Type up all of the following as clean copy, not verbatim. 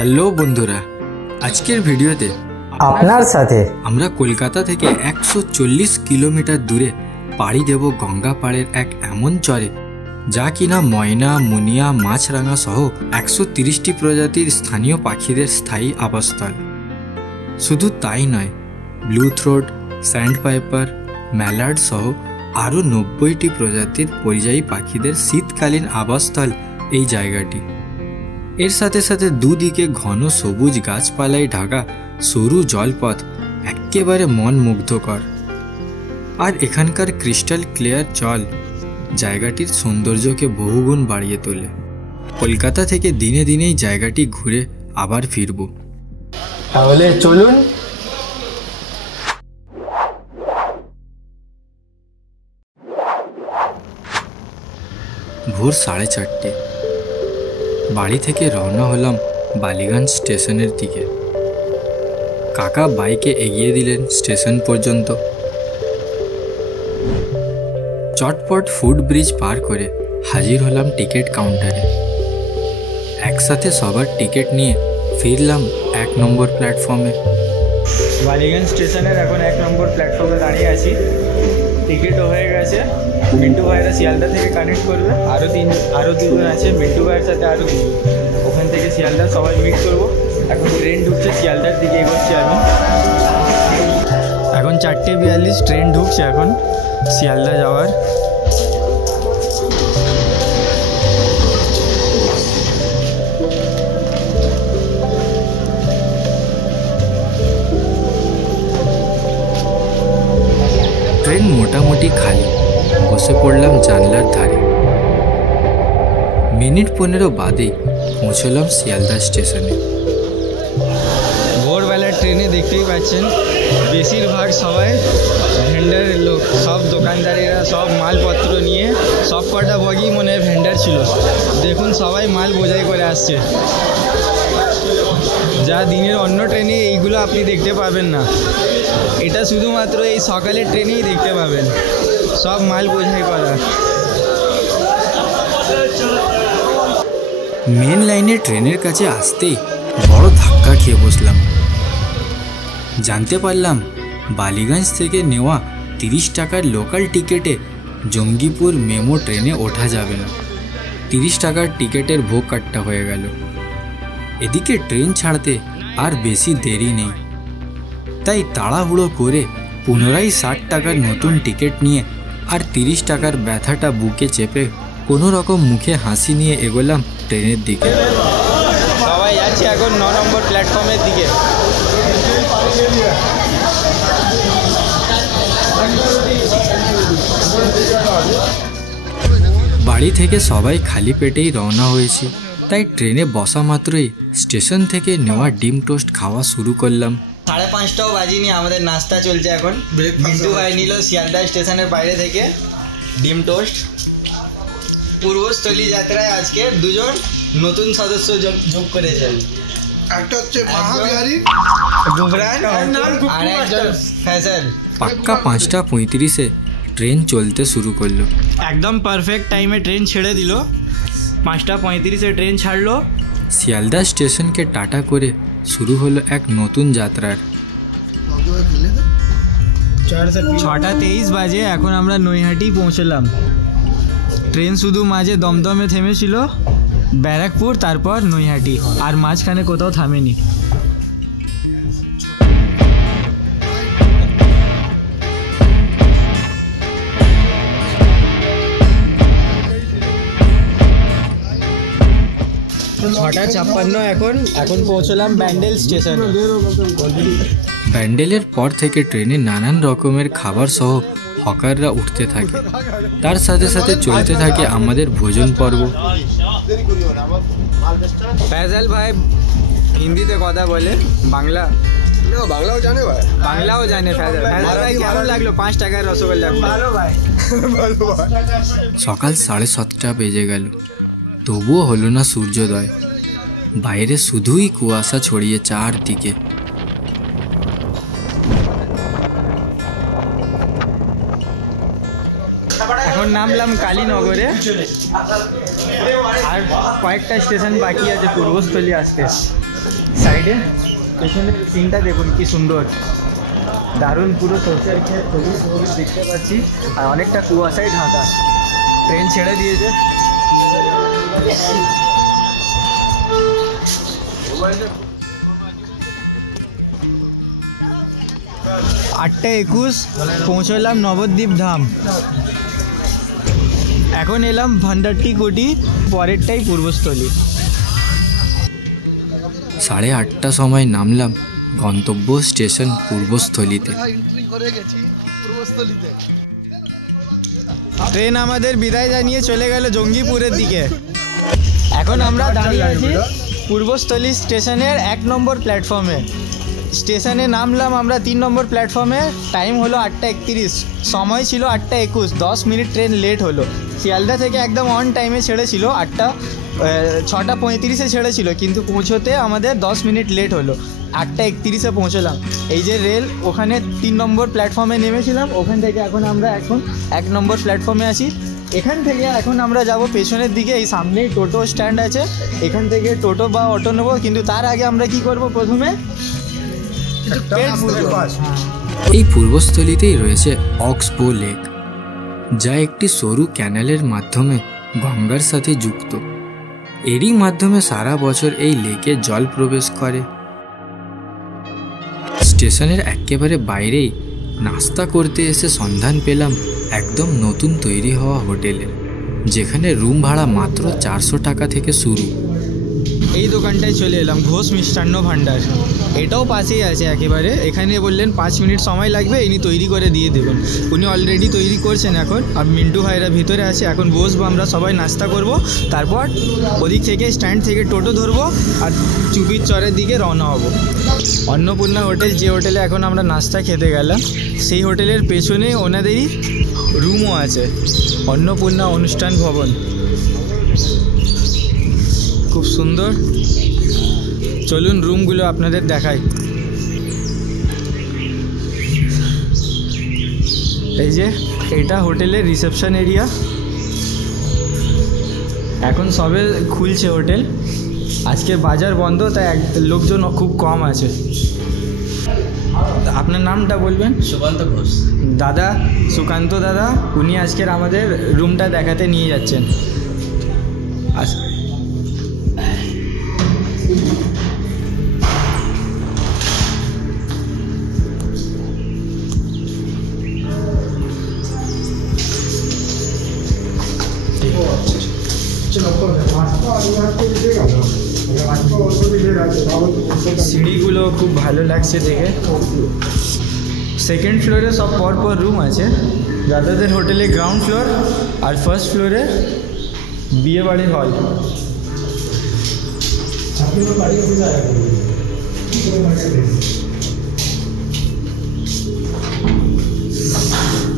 Hello বন্ধুরা, আজকের ভিডিওতে আপনার সাথে আমরা কলকাতা থেকে 140 কিলোমিটার দূরে পাড়ি দেব গঙ্গাপাড়ের এক এমন চরে যা কিনা ময়না, মুনিয়া, মাছরাঙা সহ 130টি প্রজাতির স্থানীয় পাখিদের স্থায়ী আবাসস্থল। শুধু তাই নয়, blue throat, sand piper, Mallard সহ আরও 90টি প্রজাতির পরিযায়ী পাখিদের শীতকালীন আবাসস্থল এই জায়গাটি। এর সাথে সাথে দুদিকে ঘন সবুজ গাছপালায় ঢাকা সরু জলপথ একেবারে মন মুগ্ধকর। আর এখানকার ক্রিস্টাল ক্লিয়ার জল জায়গাটির সৌন্দর্যকে বহুগুণ বাড়িয়ে তোলে। কলকাতা থেকে দিনে দিনেই জায়গাটি ঘুরে আবার ফিরব। তাহলে চলুন। ভোর 4:30 বাড়ি থেকে রওনা হলাম বালিগঞ্জ স্টেশনের দিকে। কাকা বাইকে এগিয়ে দিলেন স্টেশন পর্যন্ত। চটপট ফুট ব্রিজ পার করে হাজির হলাম টিকিট কাউন্টারে। একসাথে সবার টিকিট নিয়ে ফিরলাম 1 নম্বর প্ল্যাটফর্মে। বালিগঞ্জ স্টেশনের এখন 1 নম্বর প্ল্যাটফর্মে দাঁড়িয়ে আছি। টিকিটও হয়ে গেছে। মিন্টু ভাইরা শিয়ালদা থেকে কানেক্ট করবে। আরও দুজন আছে, মিন্টু ভাইয়ের সাথে আরও দুজন। ওখান থেকে শিয়ালদা সবাই মিট করবো। এখন ট্রেন ঢুকছে, শিয়ালদার দিকে এগোচ্ছি আমি। এখন 4:42 ট্রেন ঢুকছে এখন শিয়ালদা যাওয়ার। ট্রেন মোটামুটি খালি। বসে পড়লাম জানলার ধারে। মিনিট 15 বাদেই পৌঁছলাম শিয়ালদা স্টেশনে। ভোরবেলার ট্রেনে দেখতেই পাচ্ছেন বেশিরভাগ সবাই ভেন্ডারের লোক, সব দোকানদারিরা সব মালপত্র নিয়ে, সব কটা বগি মনে হয় ভেন্ডার ছিল। দেখুন সবাই মাল বোঝাই করে আসছে, যা দিনের অন্য ট্রেনে এইগুলো আপনি দেখতে পাবেন না। এটা শুধুমাত্র এই সকালের ট্রেনেই দেখতে পাবেন, সব মাল বোঝাই করা। মেন লাইনে ট্রেনের কাছে আসতেই বড় ধাক্কা খেয়ে বসলাম। জানতে পারলাম বালিগঞ্জ থেকে নেওয়া 30 টাকার লোকাল টিকিটে জঙ্গিপুর মেমো ট্রেনে ওঠা যাবে না। 30 টাকার টিকিটের ভোগ কাট্টা হয়ে গেল। এদিকে ট্রেন ছাড়তে আর বেশি দেরি নেই, তাই তাড়াহুড়ো করে পুনরায় 60 টাকার নতুন টিকিট নিয়ে আর 30 টাকার ব্যথাটা বুকে চেপে কোনো রকম মুখে হাসি নিয়ে এগোলাম ট্রেনের দিকে। সবাই যাচ্ছে এখন 9 নম্বর প্ল্যাটফর্মের দিকে। বাড়ি থেকে সবাই খালি পেটেই রওনা হয়েছি, তাই ট্রেনে বসা মাত্রই স্টেশন থেকে নেওয়া ডিম টোস্ট খাওয়া শুরু করলাম। 5:30টাও বাজিনি, আমাদের নাস্তা চলছে এখন। মিন্টু ভাই নিল শিয়ালদা স্টেশনের বাইরে থেকে ডিম টোস্ট। পূর্বস্থলী যাত্রায় আজকে দুজন নতুন সদস্য যোগ করেছেন। একটা হচ্ছে মহাবিহারী গুবরান আর একজন ফ্যাশন। পাক্কা 5:35-এ ট্রেন চলতে শুরু করলো। একদম পারফেক্ট টাইমে ট্রেন ছেড়ে দিল। 5:35-এ ট্রেন ছাড়লো। শিয়ালদা স্টেশনকে টাটা করে শুরু হলো এক নতুন যাত্রার। 6:23 বাজে এখন আমরা নৈহাটি পৌঁছলাম। ট্রেন শুধু মাঝে দমদমে থেমেছিল, ব্যারাকপুর, তারপর নৈহাটি, আর মাঝখানে কোথাও থামেনি। ছটা 56 এখন পৌঁছলাম ব্যান্ডেল স্টেশনে। ব্যান্ডেলের পর থেকে ট্রেনে নানান রকমের খাবার সহ হকাররা উঠতে থাকে। তার সাথে সাথে চলতে থাকে আমাদের ভোজন পর্ব। ফ্যাজাল ভাই হিন্দিতে কথা বলে, বাংলাও জানে ভাই, বাংলাও জানে। ফ্যাজাল ভাই কেমন লাগলো 5 টাকার রসগোল্লা? ভালো ভাই। সকাল 7:30 বেজে গেল, তবুও হলো না সূর্যোদয়। বাইরে শুধুই কুয়াশা ছড়িয়ে চারদিকে। এখন এখন নামলাম কালীনগরে, আর কয়েকটা স্টেশন বাকি আছে পূর্বস্থলী আসতে। সাইডে পেছনের সিনটা দেখুন কি সুন্দর, দারুণ, পুরো সরষের ক্ষেত সবুজ দেখতে পাচ্ছি, আর অনেকটা কুয়াশায় ঢাকা। ট্রেন ছেড়ে দিয়েছে। 8:21 পৌঁছলাম নবদ্বীপ ধাম। এখন এলাম ভান্ডারটি কোটি, পরেরটাই পূর্বস্থলী। 8:30 সময় নামলাম গন্তব্য স্টেশন পূর্বস্থলীতে। ট্রেন আমাদের বিদায় জানিয়ে চলে গেল জঙ্গিপুরের দিকে। এখন আমরা দাঁড়িয়ে আছি পূর্বস্থলী স্টেশনের 1 নম্বর প্ল্যাটফর্মে। স্টেশনে নামলাম আমরা 3 নম্বর প্ল্যাটফর্মে। টাইম হলো 8:31, সময় ছিল 8:21, 10 মিনিট ট্রেন লেট হলো। শিয়ালদা থেকে একদম অন টাইমে ছেড়েছিল, 6:35-এ ছেড়েছিল, কিন্তু পৌঁছোতে আমাদের 10 মিনিট লেট হলো। 8:31-এ পৌঁছলাম। এই যে রেল, ওখানে 3 নম্বর প্ল্যাটফর্মে নেমেছিলাম, ওখান থেকে এখন আমরা 1 নম্বর প্ল্যাটফর্মে আছি। এখান থেকে এখন আমরা যাব পেছনের দিকে। এই সামনেই টোটো স্ট্যান্ড আছে, এখান থেকে টোটো বা অটো নেবো, কিন্তু তার আগে আমরা কি করব, প্রথমে এই পূর্বস্থলীতেই রয়েছে অক্সবো লেক, যা একটি সরু ক্যানেলের মাধ্যমে গঙ্গার সাথে যুক্ত। এরই মাধ্যমে সারা বছর এই লেকে জল প্রবেশ করে। স্টেশনের একেবারে বাইরেই নাস্তা করতে এসে সন্ধান পেলাম একদম নতুন তৈরি হওয়া হোটেলের, যেখানে রুম ভাড়া মাত্র 400 টাকা থেকে শুরু। এই দোকানটায় চলে এলাম, ঘোষ মিষ্টান্ন ভাণ্ডার। এটাও পাশেই আছে একেবারে। এখানে বললেন 5 মিনিট সময় লাগবে, ইনি তৈরি করে দিয়ে দেবেন। উনি অলরেডি তৈরি করছেন এখন, আর মিন্টু ভাইরা ভিতরে আছে। এখন বসবো আমরা সবাই, নাস্তা করব, তারপর ওদিক থেকে স্ট্যান্ড থেকে টোটো ধরবো আর চুপির চরের দিকে রওনা হব। অন্নপূর্ণা হোটেল, যে হোটেলে এখন আমরা নাস্তা খেতে গেলাম, সেই হোটেলের পেছনে ওনাদেরই রুমও আছে, অন্নপূর্ণা অনুষ্ঠান ভবন। খুব সুন্দর। চলুন রুমগুলো আপনাদের দেখাই। এই যে এটা হোটেলের রিসেপশন এরিয়া। এখন সবে খুলছে হোটেল, আজকে বাজার বন্ধ, তাই লোকজন খুব কম আছে। আপনার নামটা বলবেন? সুকান্ত ঘোষ। দাদা, সুকান্ত দাদা, উনি আজকের আমাদের রুমটা দেখাতে নিয়ে যাচ্ছেন। সিঁড়িগুলো খুব ভালো লাগছে দেখে। সেকেন্ড ফ্লোরে সব পরপর রুম আছে। দাদাদের হোটেলে গ্রাউন্ড ফ্লোর, আর ফার্স্ট ফ্লোরে বিয়ে বাড়ির হল।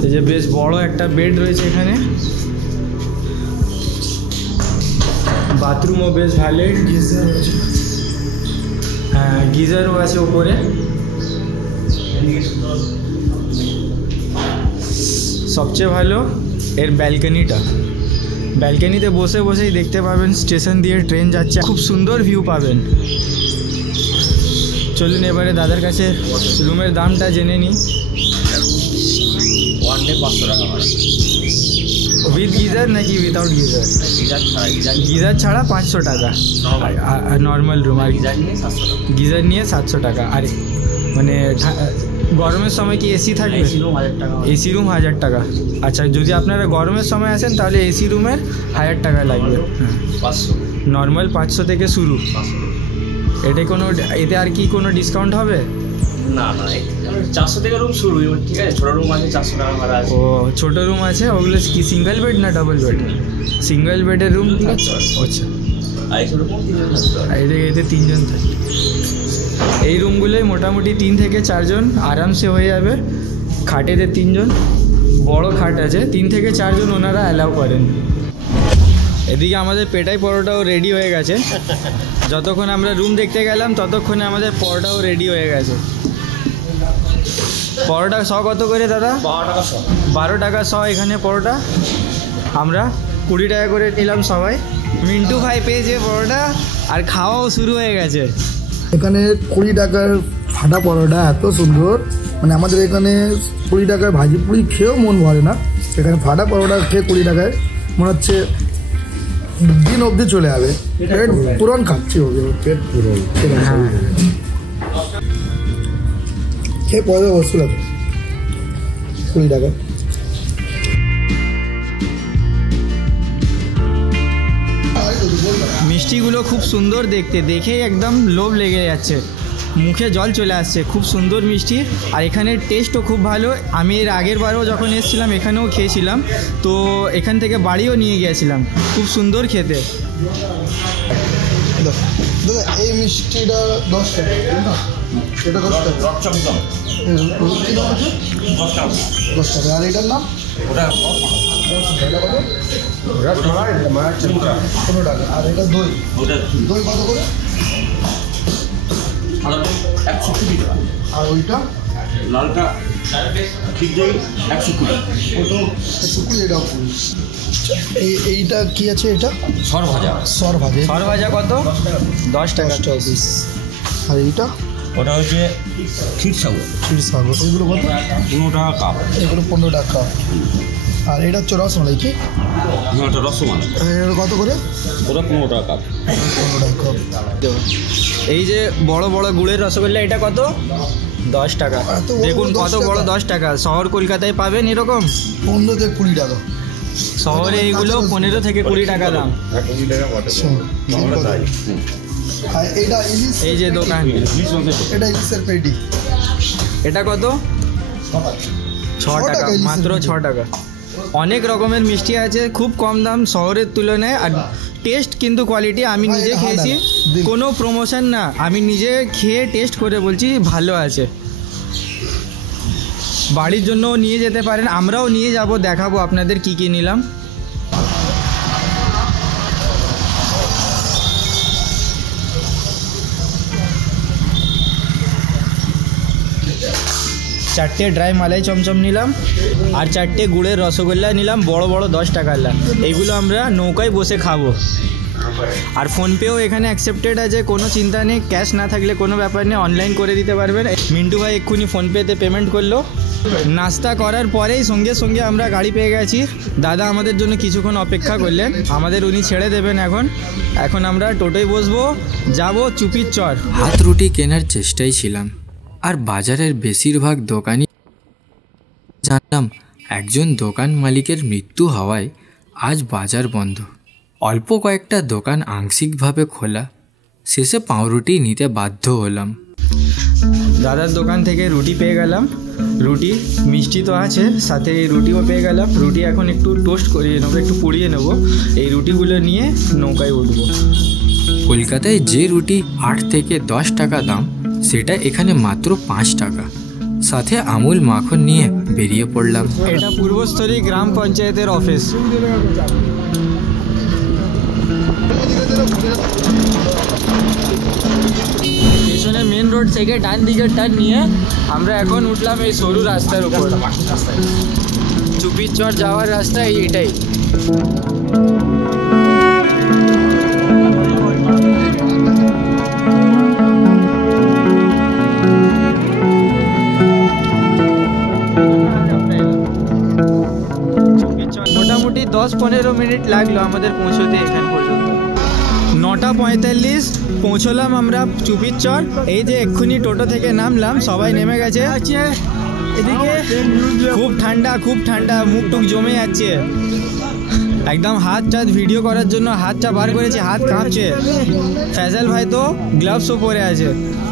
এই যে বেশ বড় একটা বেড রয়েছে এখানে, বাথরুমও বেশ ভালোই, হ্যাঁ গিজারও আছে উপরে। সবচেয়ে ভালো এর ব্যালকনিটা। ব্যালকনিতে বসে বসেই দেখতে পাবেন স্টেশন দিয়ে ট্রেন যাচ্ছে, খুব সুন্দর ভিউ পাবেন। চলুন এবারে দাদার কাছে রুমের দামটা জেনে নিই। ওয়ান ডে 500 টাকা ভাড়া। উইথ গিজার নাকি উইদাউট গিজার? গিজার ছাড়া 500 টাকা নর্মাল রুম, আর গিজার নিয়ে 700 টাকা। আর মানে গরমের সময় কি এসি থাকবে? এসি রুম 1000 টাকা। আচ্ছা, যদি আপনারা গরমের সময় আসেন তাহলে এসি রুমের 1000 টাকা লাগবে। 500 নর্মাল 500 থেকে শুরু। এতে এতে আর কি কোনো ডিসকাউন্ট হবে? না 400 থেকে রুম শুরু, ঠিক আছে। ছোটো রুম আছে 400 টাকা ভাড়া আছে। ও ছোটো রুম আছে, ওগুলো কি সিঙ্গেল বেড না ডাবল বেড? সিঙ্গেল বেডের রুম। আচ্ছা, এতে 3 জন থাকে। এই রুমগুলোই মোটামুটি 3 থেকে 4 জন আরামসে হয়ে যাবে। খাটেতে 3 জন, বড় খাট আছে, 3 থেকে 4 জন ওনারা অ্যালাউ করেন। এদিকে আমাদের পেটাই পরোটাও রেডি হয়ে গেছে। যতক্ষণ আমরা রুম দেখতে গেলাম ততক্ষণে আমাদের পরোটাও রেডি হয়ে গেছে। পরোটা 100 কত করে দাদা? 12 টাকা 100। 12 টাকা 100 এখানে পরোটা। আমরা 20 টাকা করে নিলাম সবাই। মিন্টু ভাই পেয়েছে পরোটা আর খাওয়াও শুরু হয়ে গেছে। এখানে 20 টাকার ফাটা পরোটা এত সুন্দর, মানে আমাদের এখানে 20 টাকায় ভাজি পুরি খেয়েও মন ভরে না, এখানে ফাটা পরোটা খেয়ে 20 টাকায় মনে হচ্ছে দিন অবধি চলে যাবে, পেট পুরন খাচ্ছি হবে, পেট পুরন খেয়ে পয়সা বস্তু লাগে 20 টাকা। মিষ্টিগুলো খুব সুন্দর দেখতে, দেখেই একদম লোভ লেগে যাচ্ছে, মুখে জল চলে আসছে। খুব সুন্দর মিষ্টি আর এখানের টেস্টও খুব ভালো। আমি এর আগের বারও যখন এসেছিলাম এখানেও খেয়েছিলাম, তো এখান থেকে বাড়িও নিয়ে গিয়েছিলাম। খুব সুন্দর খেতে। দাদা এই মিষ্টিটা 10 টাকা, এটা 10 টাকা, 10 টাকা। আর এটার নাম 15 টাকা। আর এটা দই, দই কত করে? আর ওইটা লালটা ঠিক যাই 120, ওটা 120, এটাও 20। এইটা কি আছে? এটা সর ভাজা। সর ভাজা, সর ভাজা কত? 10 টাকা পিস। আর এইটা ওটা হচ্ছে ক্ষীর সাগর, ক্ষীর সাগর, এগুলো কত? 15 টাকা কাপ। এগুলো 15 টাকা। আর এটা হচ্ছে রসমালাই, কি ওটা রসমালাই, এটা কত করে? ওটা 15 টাকা কাপ। 15 টাকা। এই যে বড় বড় গুড়ের রসগোল্লা, এটা কত? 10 টাকা। এত বড় দেখুন 10 কত বড়, 10 টাকা। শহর কলকাতায় পাবেন এরকম? 15 থেকে 20 টাকা। শহরে এইগুলো 15 থেকে 20 টাকা দাম। আর এটা ইলিশ, এই যে দোকান, এটা ইলিশের পেটি, এটা কত? 6 টাকা, মাত্র 6 টাকা। অনেক রকমের মিষ্টি আছে, খুব কম দাম শহরের তুলনায়। আর টেস্ট কিন্তু কোয়ালিটি, আমি নিজে খেয়েছি, কোনো প্রমোশন না, আমি নিজে খেয়ে টেস্ট করে বলছি ভালো আছে। বাড়ির জন্য নিয়ে যেতে পারেন, আমরাও নিয়ে যাব, দেখাবো আপনাদের কি কি নিলাম। চারটে ড্রাই মালাই চমচম নিলাম আর চারটে গুড়ের রসগোল্লা নিলাম, বড় বড় 10 টাকার। এইগুলো আমরা নৌকায় বসে খাবো। আর ফোনপেও এখানে অ্যাকসেপ্টেড আছে, কোনো চিন্তা নেই, ক্যাশ না থাকলে কোনো ব্যাপার নেই, অনলাইন করে দিতে পারবেন। মিন্টু ভাই এক্ষুনি ফোনপেতে পেমেন্ট করলো। নাস্তা করার পরেই সঙ্গে সঙ্গে আমরা গাড়ি পেয়ে গেছি। দাদা আমাদের জন্য কিছুক্ষণ অপেক্ষা করলেন, আমাদের উনি ছেড়ে দেবেন। এখন আমরা টোটোয় বসবো, যাব চুপির চর। হাত রুটি কেনার চেষ্টায় ছিলাম, আর বাজারের বেশিরভাগ দোকানই জানলাম একজন দোকান মালিকের মৃত্যু হওয়ায় আজ বাজার বন্ধ। অল্প কয়েকটা দোকান আংশিকভাবে খোলা, শেষে পাউরুটি নিতে বাধ্য হলাম। দাদার দোকান থেকে রুটি পেয়ে গেলাম, রুটি মিষ্টি তো আছে, সাথে এই রুটিও পেয়ে গেলাম। রুটি এখন একটু টোস্ট করিয়ে নেবো, একটু পুড়িয়ে নেবো। এই রুটিগুলো নিয়ে নৌকায় উঠবো। কলকাতায় যে রুটি 8 থেকে 10 টাকা দাম, সেটা এখানে মাত্র 5 টাকা। সাথে আমুল মাখন নিয়ে বেরিয়ে পড়লাম। এটা পূর্বস্থলী গ্রাম পঞ্চায়েতের অফিস। স্টেশনের মেন রোড থেকে ডান দিকের টার্ন নিয়ে আমরা এখন উঠলাম এই সরু রাস্তার উপর। চুপির চর যাওয়ার রাস্তা এটাই। মোটামুটি 10-15 মিনিট লাগলো আমাদের পৌঁছতে এখান পর্যন্ত। 9:45 পৌঁছলাম আমরা চুপির চর। এই যে এক্ষুনি টোটো থেকে নামলাম, সবাই নেমে গেছে। এদিকে খুব ঠান্ডা, খুব ঠান্ডা, মুখ টুক জমে যাচ্ছে একদম। হাত টাত ভিডিও করার জন্য হাতটা বার করেছে, হাত কাঁপছে। ফ্যাজাল ভাই তো গ্লাভসও পরে আছে।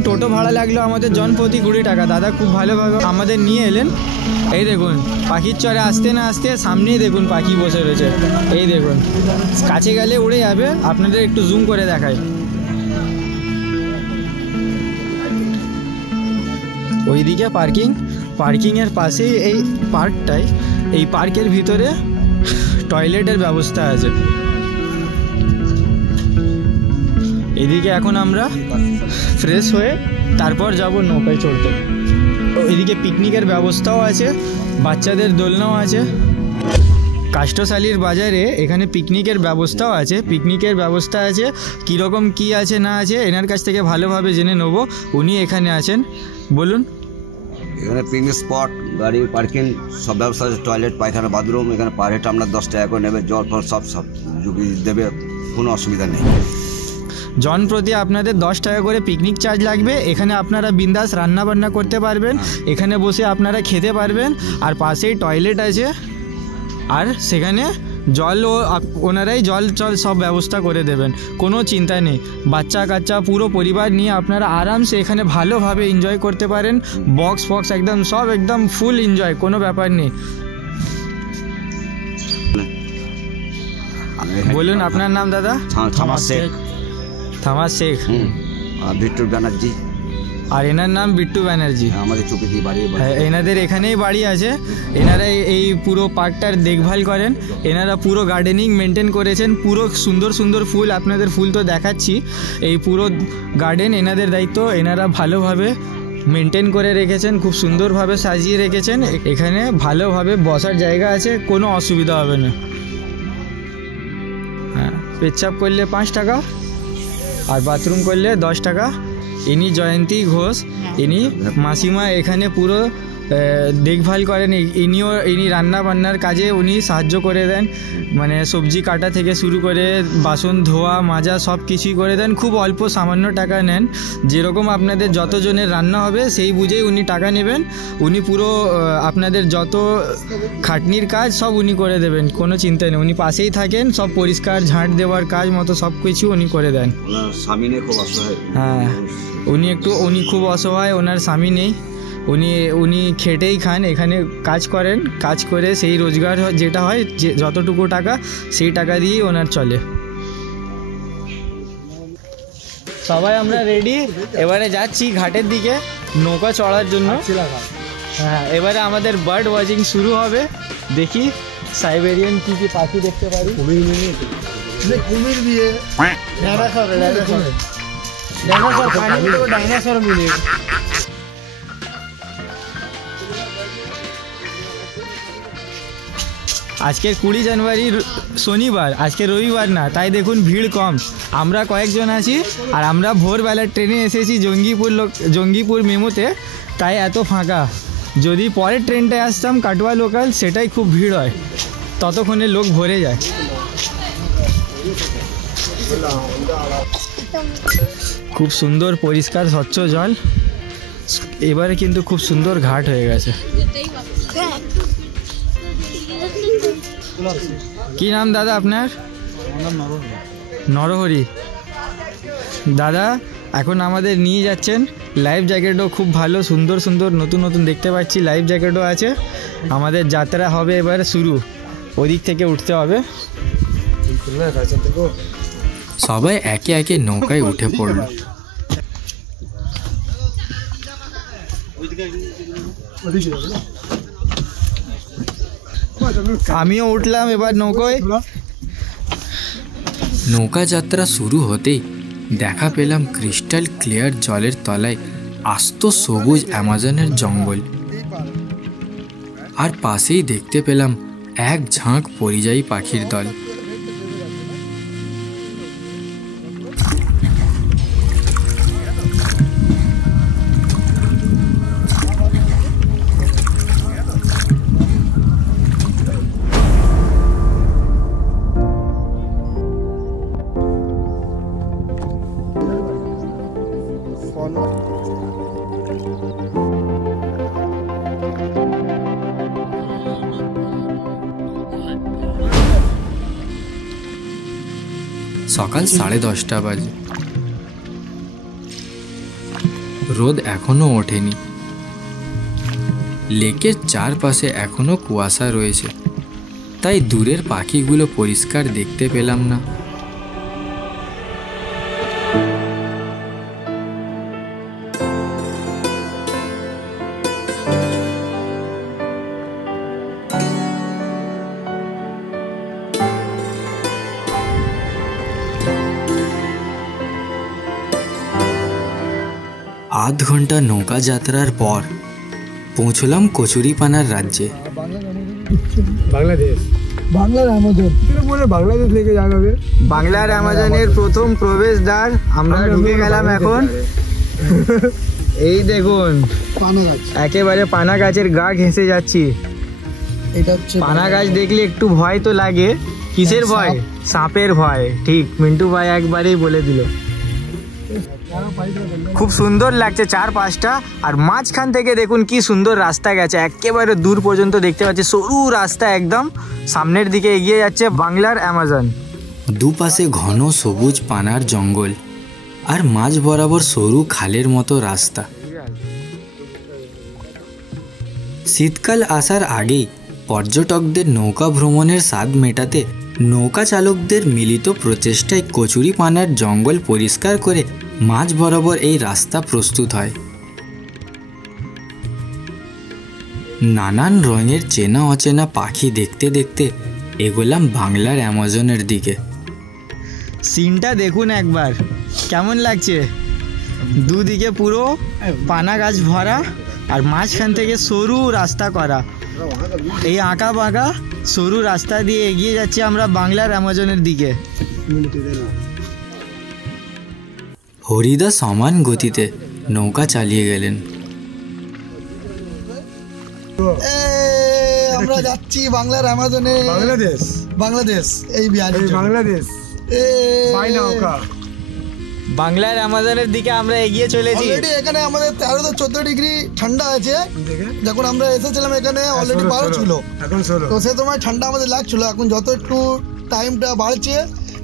টোটো ভাড়া লাগলো আমাদের জনপ্রতি 20 টাকা। দাদা খুব ভালোভাবে আমাদের নিয়ে এলেন। এই দেখুন পাখির চরে আসতে না আসতে সামনেই দেখুন পাখি বসে রয়েছে। এই দেখুন, কাছে গেলে উড়ে যাবে, আপনাদের একটু জুম করে দেখাই। ওইদিকে পার্কিংয়ের পাশেই এই পার্কটাই। এই পার্কের ভিতরে টয়লেটের ব্যবস্থা আছে। এদিকে এখন আমরা ফ্রেশ হয়ে তারপর যাব নৌকায় চড়তে। এদিকে পিকনিকের ব্যবস্থাও আছে, বাচ্চাদের দোলনাও আছে। কাষ্ঠশালীর বাজারে এখানে পিকনিকের ব্যবস্থাও আছে, পিকনিকের ব্যবস্থা আছে, কীরকম কী আছে না আছে এনার কাছ থেকে ভালোভাবে জেনে নেব। উনি এখানে আছেন, বলুন। এখানে পিকনিক স্পট, গাড়ি পার্কিং সব ব্যবস্থা আছে, টয়লেট পায়খানা বাথরুম। এখানে পার হেড আপনার 10 টাকা করে নেবে, জল ফল সব দেবে, কোনো অসুবিধা নেই। জন প্রতি আপনাদের 10 টাকা করে পিকনিক চার্জ লাগবে। এখানে আপনারা বিন্দাস রান্না বান্না করতে পারবেন, এখানে বসে আপনারা খেতে পারবেন, আর পাশেই টয়লেট আছে, আর সেখানে জলও ওনারাই জল সব ব্যবস্থা করে দেবেন, কোনো চিন্তা নেই। বাচ্চা কাচ্চা পুরো পরিবার নিয়ে আপনারা আরামসে এখানে ভালোভাবে এনজয় করতে পারেন। বক্স ফক্স একদম সব একদম ফুল এনজয়, কোনো ব্যাপার নেই। বলুন আপনার নাম দাদা? থামাস শেখ। থামাস শেখ। বিট্টু ব্যানার্জি। আর এনার নাম বিট্টু ব্যানার্জি। আমাদের চোখে দিয়ে বাড়ি, এনাদের এখানেই বাড়ি আছে। এনারা এই পুরো পার্কটার দেখভাল করেন, এনারা পুরো গার্ডেনিং মেনটেন করেছেন, পুরো সুন্দর সুন্দর ফুল, আপনাদের ফুল তো দেখাচ্ছি। এই পুরো গার্ডেন এনাদের দায়িত্ব, এনারা ভালোভাবে মেনটেন করে রেখেছেন, খুব সুন্দরভাবে সাজিয়ে রেখেছেন। এখানে ভালোভাবে বসার জায়গা আছে, কোনো অসুবিধা হবে না। হ্যাঁ, পেচ্ছাপ করলে 5 টাকা আর বাথরুম করলে 10 টাকা। ইনি জয়ন্তী ঘোষ, ইনি মাসিমা এখানে পুরো দেখভাল করেন। ইনি রান্না বান্নার কাজে উনি সাহায্য করে দেন, মানে সবজি কাটা থেকে শুরু করে বাসন ধোয়া মাজা সব কিছুই করে দেন। খুব অল্প সামান্য টাকা নেন, যেরকম আপনাদের যতজনের রান্না হবে সেই বুঝেই উনি টাকা নেবেন। উনি পুরো আপনাদের যত খাটনির কাজ সব উনি করে দেবেন, কোনো চিন্তা নেই। উনি পাশেই থাকেন, সব পরিষ্কার ঝাঁট দেওয়ার কাজ মতো সব কিছু উনি করে দেন। হ্যাঁ, উনি খুব অসহায়, ওনার স্বামী নেই, উনি খেটেই খান, এখানে কাজ করেন, কাজ করে সেই রোজগার যেটা হয় যতটুকু টাকা সেই টাকা দিয়েই ওনার চলে। সবাই আমরা রেডি, এবারে যাচ্ছি ঘাটের দিকে নৌকা চড়ার জন্য। হ্যাঁ, এবারে আমাদের বার্ড ওয়াচিং শুরু হবে। দেখি সাইবেরিয়ান কী কী পাখি দেখতে পারি। কুমির দিয়ে ডাইনোসর মিলে। আজকের 20 জানুয়ারি শনিবার, আজকে রবিবার না, তাই দেখুন ভিড় কম। আমরা কয়েকজন আছি, আর আমরা ভোরবেলার ট্রেনে এসেছি জঙ্গিপুর মেমোতে, তাই এত ফাঁকা। যদি পরের ট্রেনটায় আসতাম কাটোয়া লোকাল, সেটাই খুব ভিড় হয়, ততক্ষণে লোক ভরে যায়। খুব সুন্দর পরিষ্কার স্বচ্ছ জল। এবারে কিন্তু খুব সুন্দর ঘাট হয়ে গেছে। কি নাম দাদা আপনার? নরহরি। দাদা এখন আমাদের নিয়ে যাচ্ছেন, লাইফ জ্যাকেটও খুব ভালো, সুন্দর সুন্দর নতুন নতুন দেখতে পাচ্ছি, লাইফ জ্যাকেটও আছে। আমাদের যাত্রা হবে এবার শুরু, ওদিক থেকে উঠতে হবে। সবাই একে একে নৌকায় উঠে পড়ল। আমিও উঠলাম এবার নৌকায়। নৌকা যাত্রা শুরু হতেই দেখা পেলাম ক্রিস্টাল ক্লিয়ার জলের তলায় আস্ত সবুজ অ্যামাজনের জঙ্গল, আর পাশেই দেখতে পেলাম এক ঝাঁক পরিযায়ী পাখির দল। সকাল 10:30 বাজে। রোদ এখনো ওঠেনি, লেকের চারপাশে এখনো কুয়াশা রয়েছে, তাই দূরের পাখিগুলো পরিষ্কার দেখতে পেলাম না। আধ ঘন্টা নৌকা যাত্রার পর পৌঁছলাম কচুরিপানার রাজ্যে। বাংলাদেশ। বাংলার অ্যামাজন বলে বাংলাদেশ লেগে যাবে। বাংলার অ্যামাজনের প্রথম প্রবেশদ্বার আমরা ঢুকে গেলাম এখন। এই দেখুন পানা গাছ, একেবারে পানা গাছের গা ঘেঁষে যাচ্ছি। এটা হচ্ছে পানা গাছ দেখলে একটু ভয় তো লাগে। কিসের ভয়? সাপের ভয়। ঠিক মিন্টু ভাই একবারেই বলে দিল। খুব সুন্দর লাগছে চারপাশটা, আর মাঝখান থেকে দেখুন কি সুন্দর রাস্তা গেছে, একেবারে দূর পর্যন্ত দেখতে পাচ্ছি সরু রাস্তা, একদম সামনের দিকে এগিয়ে যাচ্ছে বাংলার অ্যামাজন। দুপাশে ঘন সবুজ পানার জঙ্গল আর মাঝ বরাবর সরু খালের মতো রাস্তা। শীতকাল আসার আগেই পর্যটকদের নৌকা ভ্রমণের স্বাদ মেটাতে নৌকা চালকদের মিলিত প্রচেষ্টায় কচুরি পানার জঙ্গল পরিষ্কার করে মাঝ বরাবর এই রাস্তা প্রস্তুত হয়। নানান রঙের চেনা অচেনা পাখি দেখতে দেখতে এগোলাম বাংলার অ্যামাজনের দিকে। সিনটা দেখুন একবার, কেমন লাগছে? দুদিকে পুরো পানা গাছ ভরা আর মাঝখান থেকে সরু রাস্তা করা। এই আঁকা বাঁকা সরু রাস্তা দিয়ে এগিয়ে যাচ্ছি আমরা বাংলার অ্যামাজনের দিকে। হরিদা সমান গতিতে নৌকা চালিয়ে গেলেন। আমরা যাচ্ছি বাংলার অ্যামাজনে। বাংলাদেশ এই বাংলাদেশ বাংলার অ্যামাজনের দিকে আমরা এগিয়ে চলেছি। অলরেডি এখানে আমাদের 13 থেকে 14 ডিগ্রি ঠান্ডা আছে। যখন আমরা এসেছিলাম এখানে অলরেডি 12 ছিল, তো সে সময় ঠান্ডা আমাদের লাগছিল। এখন যত একটু টাইমটা বাড়ছে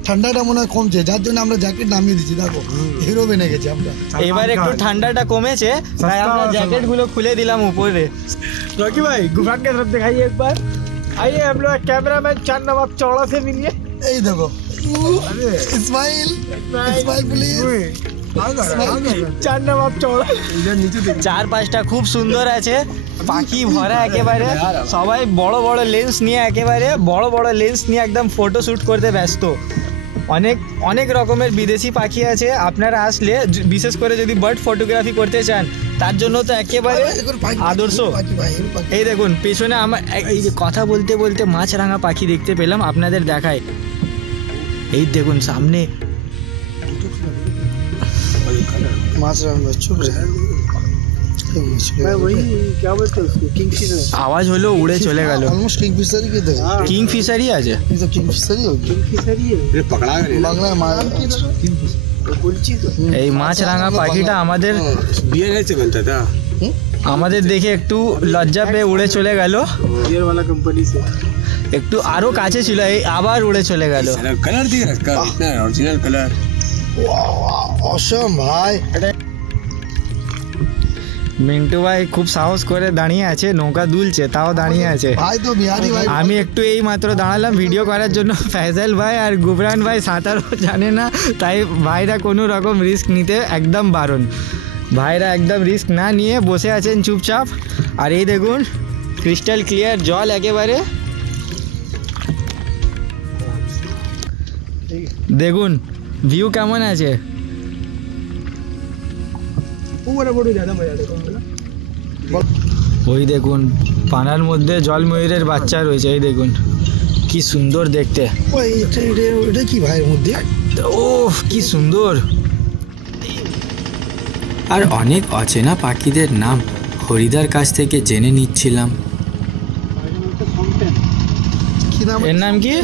ঠান্ডাটা মনে হয় কমছে, যার জন্য আমরা জ্যাকেট নামিয়ে দিচ্ছি। দেখো হিরো বেনে গেছি আমরা। এবার একটু ঠান্ডাটা কমেছে তাই আমরা জ্যাকেট গুলো খুলে দিলাম উপরে। रॉकी भाई गुफा की तरफ दिखाइए एक बार। आइए हम लोग कैमरामैन चांद नवाब चौड़ा से मिलिए। এই দেখো ইসমাইল, ইসমাইল প্লিজ। চার নবাব চৌড়া চারপাশটা খুব সুন্দর আছে, পাখি ভরা একেবারে। সবাই বড় বড় লেন্স নিয়ে একেবারে বড় বড় লেন্স নিয়ে একদম ফটো শ্যুট করতে ব্যস্ত। অনেক অনেক রকমের বিদেশি পাখি আছে। আপনারা আসলে বিশেষ করে যদি বার্ড ফটোগ্রাফি করতে চান তার জন্য তো একেবারে আদর্শ। এই দেখুন পেছনে আমার এই যে কথা বলতে বলতে মাছরাঙা পাখি দেখতে পেলাম, আপনাদের দেখায়। এই দেখুন সামনে আওয়াজ হলো, উড়ে চলে গেল। কিংফিশারি আছে। এই মাছরাঙা পাখিটা আমাদের দেখে একটু লজ্জা পেয়ে উড়ে চলে গেল। একটু আরো কাছে ছিল, এই আবার উড়ে চলে গেল। কালার দিকে অরিজিনাল কালার অসম ভাই। মিন্টু ভাই খুব সাহস করে দাঁড়িয়ে আছে, নৌকা দুলছে তাও দাঁড়িয়ে আছে। আমি একটু এই মাত্র দাঁড়ালাম ভিডিও করার জন্য। ফয়সাল ভাই আর গুবরান ভাই সাঁতারও জানে না, তাই ভাইরা কোনো রকম রিস্ক নিতে একদম বারণ। ভাইরা একদম রিস্ক না নিয়ে বসে আছেন চুপচাপ। আর এই দেখুন ক্রিস্টাল ক্লিয়ার জল একেবারে। দেখুন ভিউ কেমন আছে। ওই দেখুন পানার মধ্যে জলময়ূরের বাচ্চা রয়েছে, এই দেখুন কি সুন্দর দেখতে। এটা কি ভাইয়ের মধ্যে, ও কি সুন্দর। আর অনেক অচেনা পাখিদের নাম হরিদার কাছ থেকে জেনে নিচ্ছিলাম। এর নাম কি?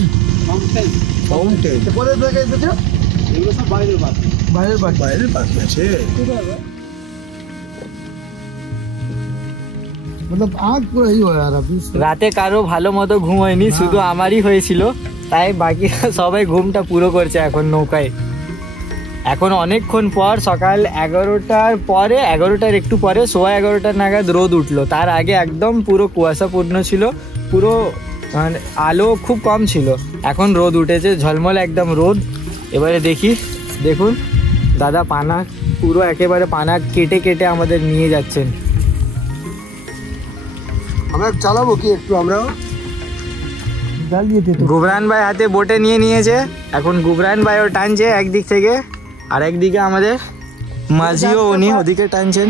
রাতে কারো ভালো মতো ঘুম হয়নি, শুধু আমারই হয়েছিল, তাই বাকি সবাই ঘুমটা পুরো করছে এখন নৌকায়। এখন অনেকক্ষণ পর সকাল 11টার পরে, 11টার একটু পরে 11:15 নাগাদ রোদ উঠলো। তার আগে একদম পুরো কুয়াশাপূর্ণ ছিল, পুরো আলো খুব কম ছিল। এখন রোদ উঠেছে, ঝলমল একদম রোদ। এবারে দেখি, দেখুন দাদা পানা পুরো একেবারে পানা কেটে কেটে আমাদের নিয়ে যাচ্ছেন। আমরা চালাবো কি একটু? আমরাও গুবরান ভাই হাতে বোটে নিয়ে নিয়েছে, এখন গুবরান ভাইও টানছে একদিক থেকে, আর একদিকে আমাদের মাঝিও উনি ওদিকে টানছেন।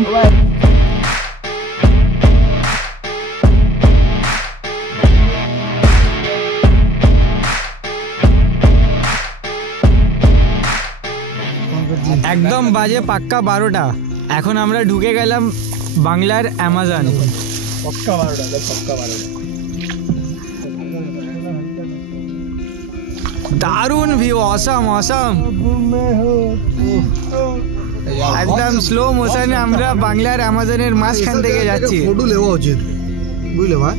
একদম বাজে পাক্কা 12টা। এখন আমরা ঢুকে গেলাম বাংলার অ্যামাজন। पक्का 12টা, पक्का 12টা। দারুণ ভিউ, অসাম অসাম, একদম স্লো মোশনে আমরা বাংলার অ্যামাজনের মাঝখান থেকে যাচ্ছি। ফটো নেওয়া উচিত, বুঝলে ভাই?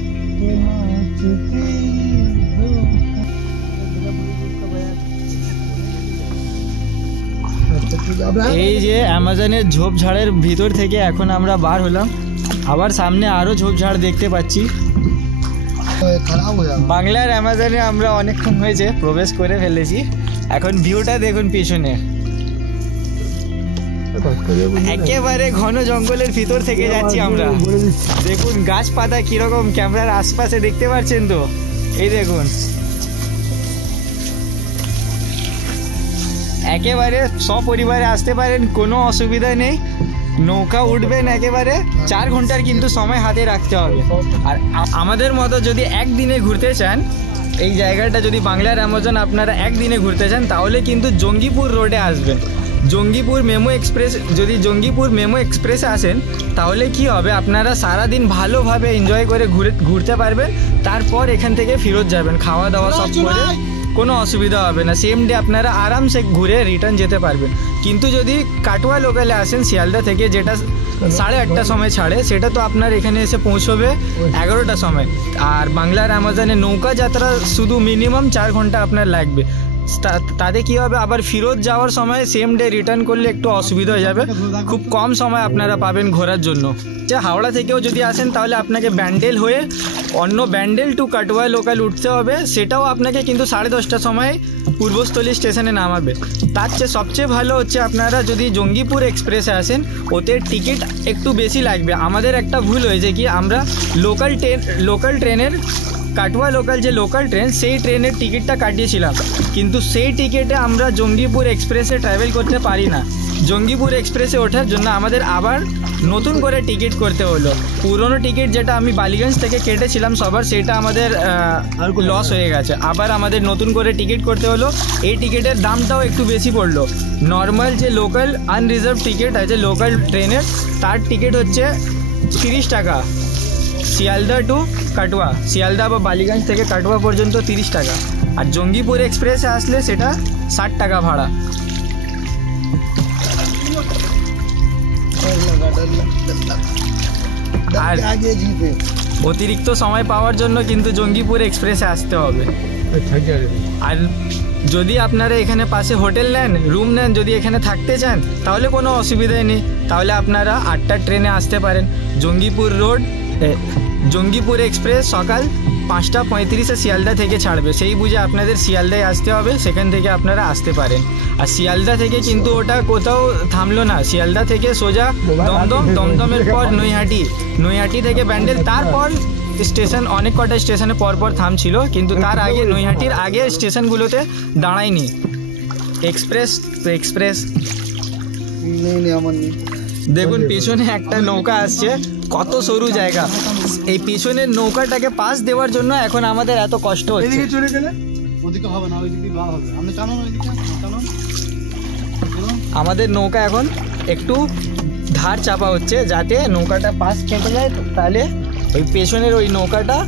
এই যে অ্যামাজনের ঝোপঝাড়ের ভিতর থেকে এখন আমরা বার হলাম, আবার সামনে আরো ঝোপঝাড় দেখতে পাচ্ছি। বাংলার অ্যামাজনে আমরা অনেকক্ষণ হয়েছে প্রবেশ করে ফেলেছি। এখন ভিউটা দেখুন পিছনে, একেবারে ঘন জঙ্গলের ভিতর থেকে যাচ্ছি আমরা। দেখুন গাছপাতা কিরকম ক্যামেরার আশপাশে দেখতে পাচ্ছেন তো, এই দেখুন একেবারে সপরিবারে আসতে পারেন, কোনো অসুবিধা নেই। নৌকা উঠবেন একেবারে 4 ঘন্টার কিন্তু সময় হাতে রাখতে হবে। আর আমাদের মতো যদি একদিনে ঘুরতে চান এই জায়গাটা, যদি বাংলার অ্যামাজন আপনারা একদিনে ঘুরতে চান তাহলে কিন্তু জঙ্গিপুর রোডে আসবেন। জঙ্গিপুর মেমো এক্সপ্রেস, যদি জঙ্গিপুর মেমো এক্সপ্রেসে আসেন তাহলে কি হবে, আপনারা সারাদিন ভালোভাবে এনজয় করে ঘুরতে পারবেন। তারপর এখান থেকে ফেরত যাবেন, খাওয়া দাওয়া সব করে, কোনো অসুবিধা হবে না। সেম ডে আপনারা আরামসে ঘুরে রিটার্ন যেতে পারবেন। কিন্তু যদি কাটোয়া লোকালে আসেন শিয়ালদা থেকে, যেটা 8:30 সময় ছাড়ে, সেটা তো আপনার এখানে এসে পৌঁছবে 11টার সময়। আর বাংলার অ্যামাজনে নৌকা যাত্রা শুধু মিনিমাম 4 ঘন্টা আপনার লাগবে। তাতে কি হবে, আবার ফেরত যাওয়ার সময় সেম ডে রিটার্ন করলে একটু অসুবিধা হয়ে যাবে। খুব কম সময় আপনারা পাবেন ঘোরার জন্য। যে হাওড়া থেকেও যদি আসেন তাহলে আপনাকে ব্যান্ডেল হয়ে অন্য ব্যান্ডেল টু কাটোয়া লোকাল উঠতে হবে, সেটাও আপনাকে কিন্তু 10:30টার সময় পূর্বস্থলী স্টেশনে নামাবে। তার চেয়ে সবচেয়ে ভালো হচ্ছে আপনারা যদি জঙ্গিপুর এক্সপ্রেসে আসেন, ওতে টিকিট একটু বেশি লাগবে। আমাদের একটা ভুল হয়েছে কি, আমরা লোকাল ট্রেনের কাটোয়া লোকাল যে লোকাল ট্রেন, সেই ট্রেনের টিকিটটা কাটিয়েছিলাম, কিন্তু সেই টিকিটে আমরা জঙ্গিপুর এক্সপ্রেসে ট্রাভেল করতে পারি না। জঙ্গিপুর এক্সপ্রেসে ওঠার জন্য আমাদের আবার নতুন করে টিকিট করতে হলো। পুরনো টিকিট যেটা আমি বালিগঞ্জ থেকে কেটেছিলাম সবার, সেটা আমাদের লস হয়ে গেছে। আবার আমাদের নতুন করে টিকিট করতে হলো। এই টিকিটের দামটাও একটু বেশি পড়লো। নর্মাল যে লোকাল আনরিজার্ভ টিকিট আছে লোকাল ট্রেনের, তার টিকিট হচ্ছে 30 টাকা। শিয়ালদা টু কাটোয়া, শিয়ালদা বা বালিগঞ্জ থেকে কাটোয়া পর্যন্ত 30 টাকা। আর জঙ্গিপুর এক্সপ্রেসে আসলে সেটা 60 টাকা ভাড়া। আর অতিরিক্ত সময় পাওয়ার জন্য কিন্তু জঙ্গিপুর এক্সপ্রেসে আসতে হবে। আর যদি আপনারা এখানে পাশে হোটেল নেন, রুম নেন, যদি এখানে থাকতে চান তাহলে কোনো অসুবিধাই নেই। তাহলে আপনারা 8টার ট্রেনে আসতে পারেন। জঙ্গিপুর এক্সপ্রেস সকাল 5:35-এ শিয়ালদা থেকে ছাড়বে, সেই বুঝে আপনাদের শিয়ালদায় আসতে হবে। সেখান থেকে আপনারা আসতে পারেন। আর শিয়ালদা থেকে কিন্তু ওটা কোথাও থামলো না, শিয়ালদা থেকে সোজা দমদম, দমদমের পর নৈহাটি থেকে ব্যান্ডেল, তারপর স্টেশন অনেক কটা স্টেশনে পরপর থামছিল, কিন্তু তার আগে নৈহাটির আগে স্টেশনগুলোতে দাঁড়ায়নি। এক্সপ্রেস দেখুন পিছনে একটা নৌকা আসছে, কত সরু জায়গা। এই পিছনের নৌকাটাকে পাস দেওয়ার জন্য এখন আমাদের এত কষ্ট হচ্ছে। আমাদের নৌকা এখন একটু ধার চাপা হচ্ছে, যাতে নৌকাটা পাস কেটে যায়, তাহলে ওই পেছনের ওই নৌকাটা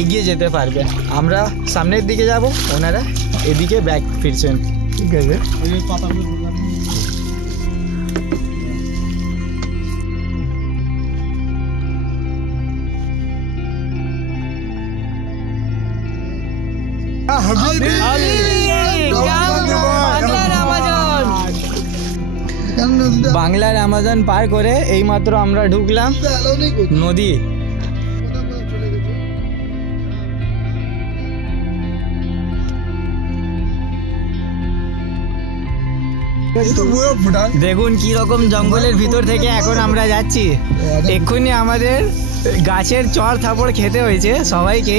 এগিয়ে যেতে পারবে। আমরা সামনের দিকে যাব, ওনারা এদিকে ব্যাক ফিরছেন। ঠিক আছে, বাংলার অ্যামাজন পার করে এইমাত্র আমরা ঢুকলাম নদী। দেখুন কি রকম জঙ্গলের ভিতর থেকে এখন আমরা যাচ্ছি। এক্ষুনি আমাদের গাছের চড় থাপড় খেতে হয়েছে সবাইকে।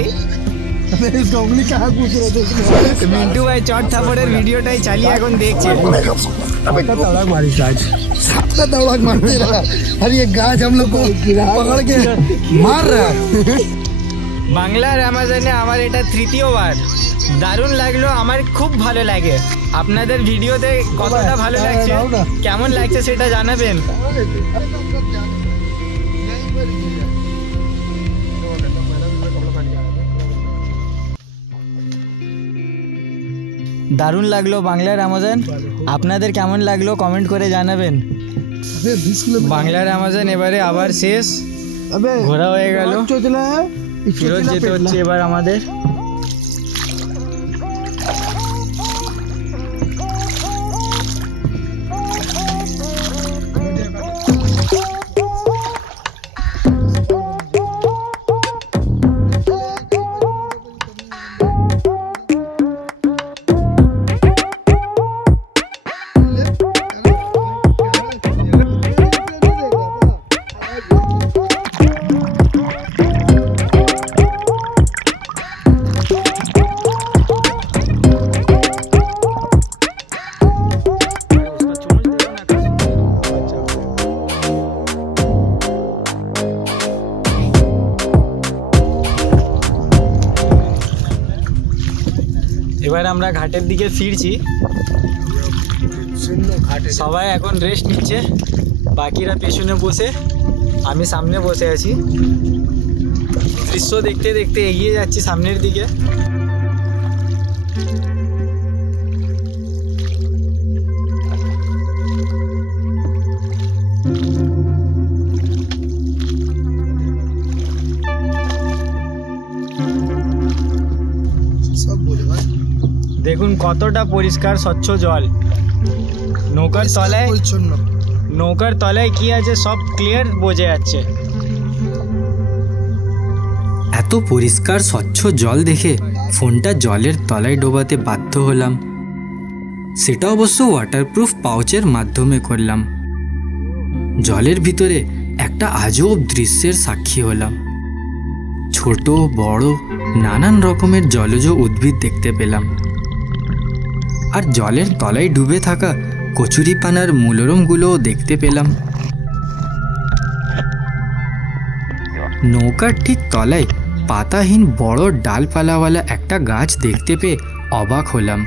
মিন্টু ভাই চট থাপড়ের ভিডিওটাই চালিয়ে এখন দেখছে। বাংলার অ্যামাজনে আমার এটা 3য় বার। দারুণ লাগলো, আমার খুব ভালো লাগে। আপনাদের ভিডিওতে কতটা ভালো লাগছে, কেমন লাগছে সেটা জানাবেন। দারুণ লাগলো বাংলার অ্যামাজন। আপনাদের কেমন লাগলো কমেন্ট করে জানাবেন। বাংলার অ্যামাজন এবারে আবার শেষ, ঘোরা হয়ে গেল, ফেরত যেতে হচ্ছে এবার আমাদের। এবার আমরা ঘাটের দিকে ফিরছি, সবাই এখন রেস্ট নিচ্ছে, বাকিরা পেছনে বসে, আমি সামনে বসে আছি। দৃশ্য দেখতে দেখতে এগিয়ে যাচ্ছি সামনের দিকে। দেখুন কতটা পরিষ্কার স্বচ্ছ জল, নৌকার তলায় কি আছে সব ক্লিয়ার বোঝা যাচ্ছে। এত পরিষ্কার স্বচ্ছ জল দেখে ফোনটা জলের তলায় ডোবাতে বাধ্য হলাম। সেটা অবশ্য ওয়াটারপ্রুফ পাউচের মাধ্যমে করলাম। জলের ভিতরে একটা আজব দৃশ্যের সাক্ষী হলাম। ছোট বড় নানান রকমের জলজ উদ্ভিদ দেখতে পেলাম, আর জলের তলায় ডুবে থাকা কচুরিপানার মূলরমগুলোও দেখতে পেলাম। নৌকার ঠিক তলায় পাতাহীন বড় ডালপালাওয়ালা একটা গাছ দেখতে পেয়ে অবাক হলাম।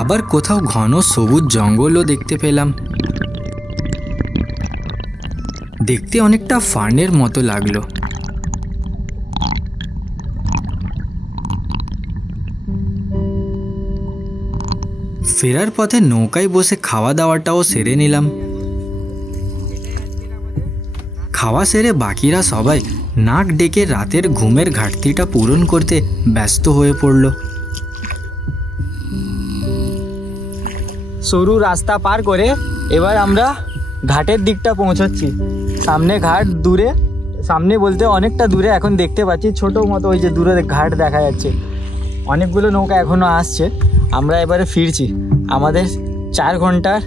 আবার কোথাও ঘন সবুজ জঙ্গলও দেখতে পেলাম। দেখতে অনেকটা ফার্নের মতো লাগলো। ফেরার পথে নৌকায় বসে খাওয়া দাওয়াটাও সেরে নিলাম। খাওয়া সেরে বাকিরা সবাই নাক ডেকে রাতের ঘুমের ঘাটতিটা পূরণ করতে ব্যস্ত হয়ে পড়ল। সরু রাস্তা পার করে এবার আমরা ঘাটের দিকটা পৌঁছচ্ছি। সামনে ঘাট, দূরে, সামনে বলতে অনেকটা দূরে এখন দেখতে পাচ্ছি ছোট মতো ওই যে দূরে ঘাট দেখা যাচ্ছে। অনেকগুলো নৌকা এখনও আসছে। আমরা এবারে ফিরছি। আমাদের 4 ঘন্টার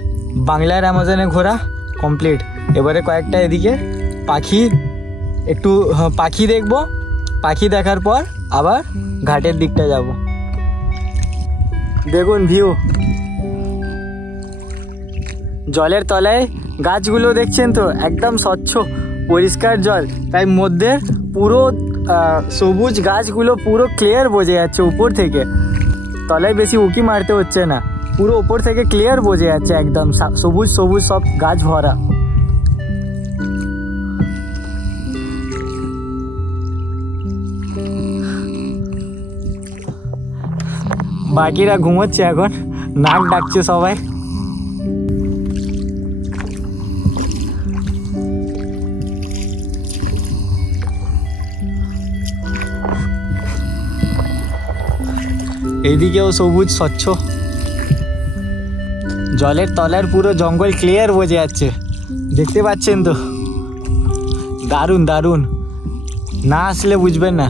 বাংলার অ্যামাজনে ঘোরা কমপ্লিট। এবারে কয়েকটা এদিকে একটু পাখি দেখব, পাখি দেখার পর আবার ঘাটের দিকটা যাব। দেখুন ভিউ, জলের তলায় গাছগুলো দেখছেন তো, একদম স্বচ্ছ পরিষ্কার জল, তাই মধ্যে পুরো সবুজ গাছগুলো পুরো ক্লিয়ার বোঝা যাচ্ছে উপর থেকে। তলায় বেশি উঁকি মারতে হচ্ছে না, পুরো উপর থেকে ক্লিয়ার বোঝা যাচ্ছে, একদম সবুজ সবুজ সব গাছ ভরা। বাকিরা ঘুমোচ্ছে এখন, নাক ডাকছে সবাই। এইদিকেও সবুজ স্বচ্ছ, জলের তলার পুরো জঙ্গল ক্লিয়ার বোঝা যাচ্ছে, দেখতে পাচ্ছেন তো। দারুণ দারুণ, না আসলে বুঝবেন না।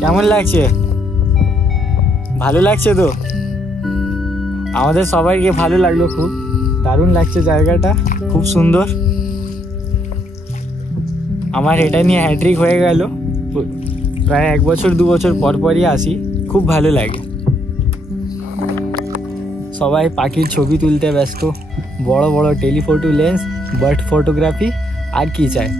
কেমন লাগছে? ভালো লাগছে তো? আমাদের সবাইকে ভালো লাগলো, খুব দারুণ লাগছে জায়গাটা, খুব সুন্দর। আমার এটা নিয়ে হ্যাট্রিক হয়ে গেল। প্রায় 1 বছর 2 বছর পর পরই আসি, খুব ভালো লাগে। সবাই পাখির ছবি তুলতে ব্যস্ত, বড় বড় টেলিফোটো লেন্স, বার্ড ফটোগ্রাফি, আর কি চাই।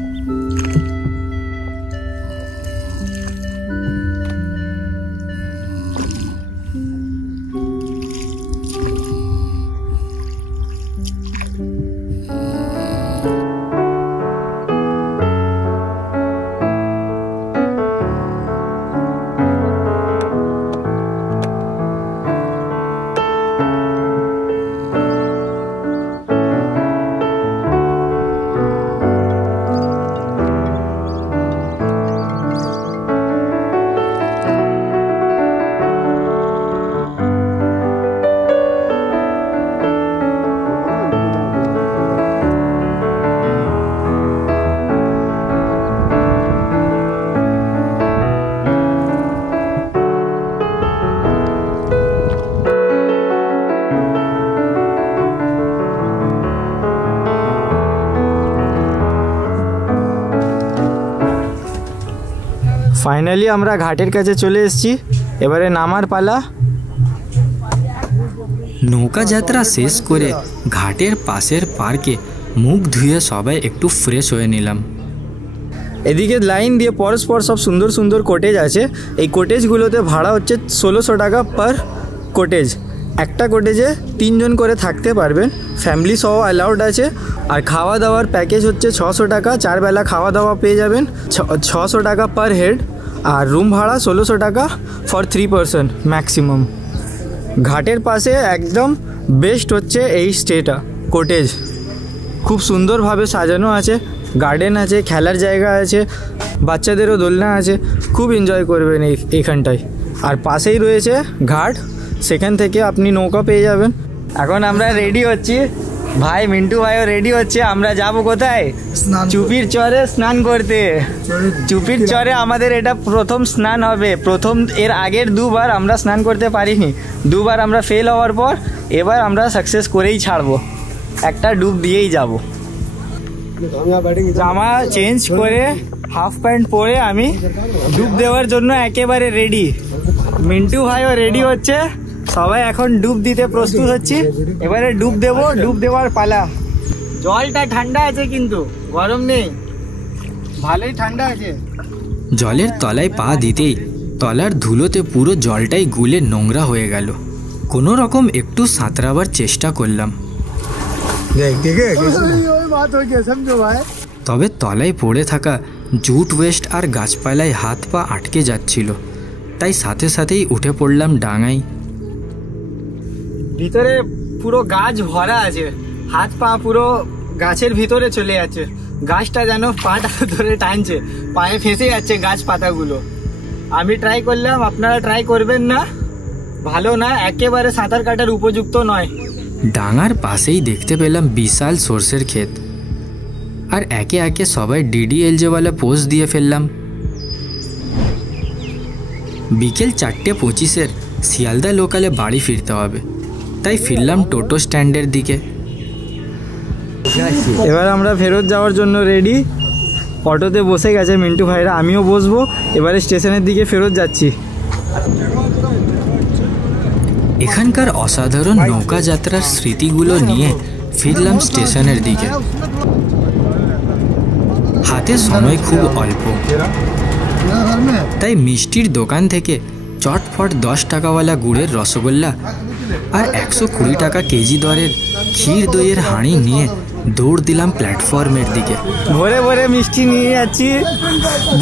ফাইনালি আমরা ঘাটের কাছে চলে এসেছি, এবারে নামার পালা। নৌকা যাত্রা শেষ করে ঘাটের পাশের পার্কে মুখ ধুয়ে সবাই একটু ফ্রেশ হয়ে নিলাম। এদিকে লাইন দিয়ে পরস্পর সব সুন্দর সুন্দর কোটেজ আছে। এই কোটেজগুলোতে ভাড়া হচ্ছে 1600 টাকা পার কোটেজ। একটা কোটেজে 3 জন করে থাকতে পারবেন, ফ্যামিলি সহ অ্যালাউড আছে। আর খাওয়া দাওয়ার প্যাকেজ হচ্ছে 600 টাকা, 4 বেলা খাওয়া দাওয়া পেয়ে যাবেন, 600 টাকা পার হেড। আর রুম ভাড়া 1600 টাকা ফর 3 পারসন ম্যাক্সিমাম। ঘাটের পাশে একদম বেস্ট হচ্ছে এই স্টেটা, কোটেজ খুব সুন্দরভাবে সাজানো আছে, গার্ডেন আছে, খেলার জায়গা আছে, বাচ্চাদেরও দোলনা আছে, খুব এনজয় করবেন এইখানটায়। আর পাশেই রয়েছে ঘাট, সেখান থেকে আপনি নৌকা পেয়ে যাবেন। এখন আমরা রেডি হচ্ছি, ভাই মিন্টু ভাইও রেডি হচ্ছে। আমরা যাব কোথায়? চুপির চরে স্নান করতে। চুপির চরে আমাদের এটা প্রথম স্নান হবে। এর আগের 2 বার আমরা স্নান করতে পারিনি, 2 বার আমরা ফেল হওয়ার পর এবার আমরা সাকসেস করেই ছাড়বো, একটা ডুব দিয়েই যাব। জামা চেঞ্জ করে হাফ প্যান্ট পরে আমি ডুব দেওয়ার জন্য একেবারে রেডি। মিন্টু ভাইও রেডি হচ্ছে, সবাই এখন ডুব দিতে প্রস্তুত হচ্ছি। এবারে ডুব দেবো, ডুব দেওয়ার পালা। জলটা ঠান্ডা আছে কিন্তু গরম নেই, ভালোই ঠান্ডা আছে। জলের তলায় পা দিতেই তলার ধুলোতে পুরো জলটাই গুলে নোংরা হয়ে গেল। কোনো রকম একটু সাঁতরাবার চেষ্টা করলাম, তবে তলায় পড়ে থাকা জুট ওয়েস্ট আর গাছপালায় হাত পা আটকে যাচ্ছিল, তাই সাথে সাথেই উঠে পড়লাম ডাঙায়। ভিতরে পুরো গাছ ভরা আছে, হাত পা পুরো গাছের ভিতরে চলে যাচ্ছে, গাছটা যেন পাটা ধরে টানছে, পায়ে ফেঁসে যাচ্ছে গাছ পাতাগুলো। আমি ট্রাই করলাম, আপনারা ট্রাই করবেন না, ভালো না, একেবারে সাঁতার কাটার উপযুক্ত নয়। ডাঙার পাশেই দেখতে পেলাম বিশাল সর্ষের ক্ষেত, আর একে একে সবাই DDLJ-ওয়ালা পোজ দিয়ে ফেললাম। বিকেল 4:25 শিয়ালদা লোকালে বাড়ি ফিরতে হবে, তাই ফিরলাম টোটো স্ট্যান্ডের দিকে। এবার আমরা ফেরত যাওয়ার জন্য রেডি, অটোতে বসে গেছে মিন্টু ভাইরা, আমিও বসবো। এবারে স্টেশনের দিকে ফেরত যাচ্ছি। এখানকার অসাধারণ নৌকা যাত্রার স্মৃতিগুলো নিয়ে ফিরলাম স্টেশনের দিকে। হাতে সময় খুব অল্প, তাই মিষ্টির দোকান থেকে চটফট 10 টাকাওয়ালা গুড়ের রসগোল্লা আর 120 টাকা কেজি দরের ক্ষীর দইয়ের হাঁড়ি নিয়ে দৌড় দিলাম প্ল্যাটফর্মের দিকে। ভরে ভরে মিষ্টি নিয়ে যাচ্ছি,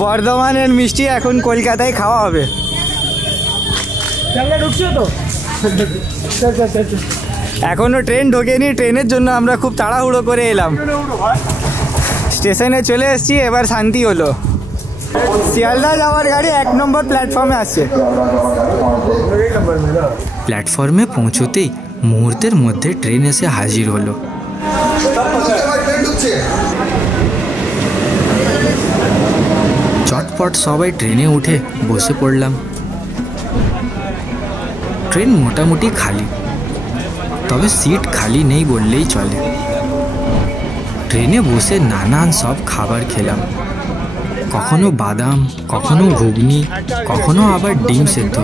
বর্ধমানের মিষ্টি এখন কলকাতায় খাওয়া হবে। এখনো ট্রেন ঢোকেনি, ট্রেনের জন্য আমরা খুব তাড়াহুড়ো করে এলাম। স্টেশনে চলে এসেছি, এবার শান্তি হলো। শিয়ালদা যাওয়ার গাড়ি 1 নম্বর প্ল্যাটফর্মে আসছে। প্ল্যাটফর্মে পৌঁছতেই মুহূর্তের মধ্যে ট্রেন এসে হাজির হলো। চটপট সবাই ট্রেনে উঠে বসে পড়লাম। ট্রেন মোটামুটি খালি, তবে সিট খালি নেই বললেই চলে। ট্রেনে বসে নানান সব খাবার খেলাম, কখনো বাদাম, কখনো ঘুগনি, কখনো আবার ডিম সেদ্ধ,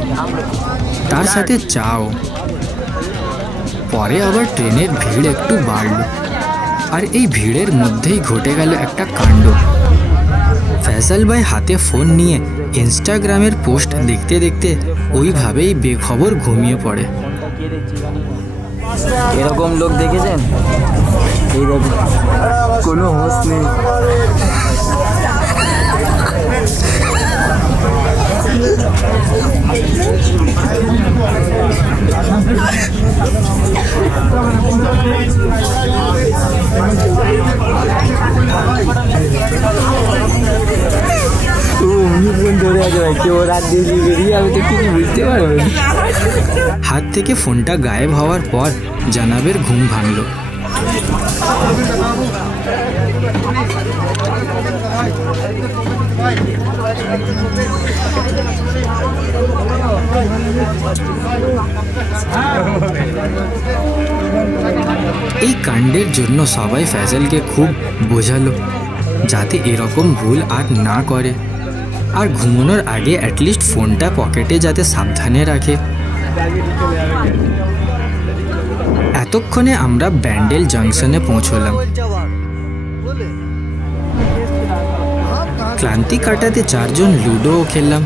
তার সাথে চাও। পরে আবার ট্রেনের ভিড় একটু বাড়ল, আর এই ভিড়ের মধ্যেই ঘটে গেল একটা কাণ্ড। ফয়সাল ভাই হাতে ফোন নিয়ে ইনস্টাগ্রামের পোস্ট দেখতে দেখতে ওইভাবেই বেখবর ঘুমিয়ে পড়ে। এরকম লোক দেখেছেন? এই দেখুন, কোনো হোশ নেই। হাত থেকে ফোনটা গায়েব হওয়ার পর জানাবের ঘুম ভাঙল। এই কাণ্ডের জন্য সবাই ফয়সালকে খুব বোঝালো যাতে এরকম ভুল আর না করে, আর ঘুমানোর আগে অ্যাটলিস্ট ফোনটা পকেটে যাতে সাবধানে রাখে। এতক্ষণে আমরা ব্যান্ডেল জাংশনে পৌঁছলাম। ক্লান্তি কাটাতে 4 জন লুডোও খেললাম,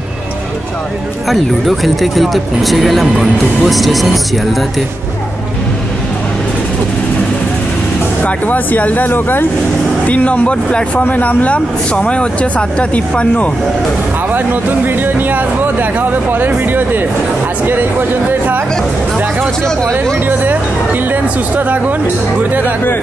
আর লুডো খেলতে খেলতে পৌঁছে গেলাম গন্তব্য স্টেশন শিয়ালদাতে। কাটওয়া শিয়ালদা লোকাল 3 নম্বর প্ল্যাটফর্মে নামলাম। সময় হচ্ছে 7:53। আবার নতুন ভিডিও নিয়ে আসবো, দেখা হবে পরের ভিডিওতে। আজকের এই পর্যন্তই থাক, দেখা হচ্ছে পরের ভিডিওতে। টিল দেন সুস্থ থাকুন, ঘুরতে থাকুন।